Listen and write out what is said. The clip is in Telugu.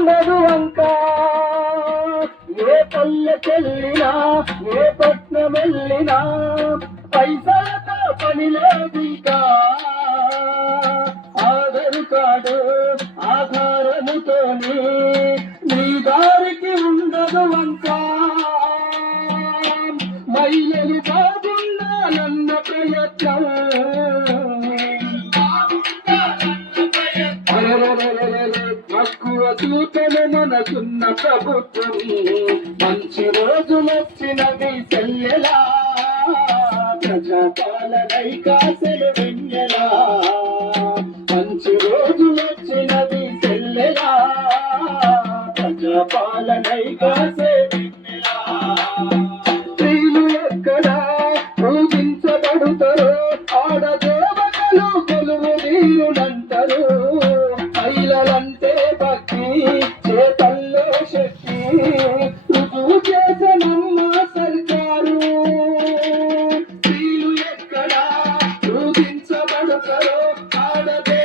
ఉండదు అంక ఏ పల్లెకెళ్ళినా ఏ పట్నం వెళ్ళినా పైసలతో పని లేదు ఇంకా ఆధార్ కార్డు ఆధారముతోని నీ దారికి ఉండదు అంక మహిళలు బాగుండాలన్న ప్రయత్నం తక్కువ చూతను మనకున్న ప్రభుత్వం మంచి రోజులొచ్చినది చెల్లెలా ప్రజాపాలనై కాసెలు వెన్నెలా మంచి రోజులొచ్చినది చెల్లెలా ప్రజాపాలనై కాసే వెన్నెలా స్త్రీలు ఎక్కడ పూజించబడుతారో ఆడదేవతలు కొలువు తీరునంటారు మహిళలంటే భక్తి చేతల్లో శక్తి రుజువు చేసనమ్మ సర్కారు స్త్రీలు ఎక్కడ పూజించబడుతారో ఆడదే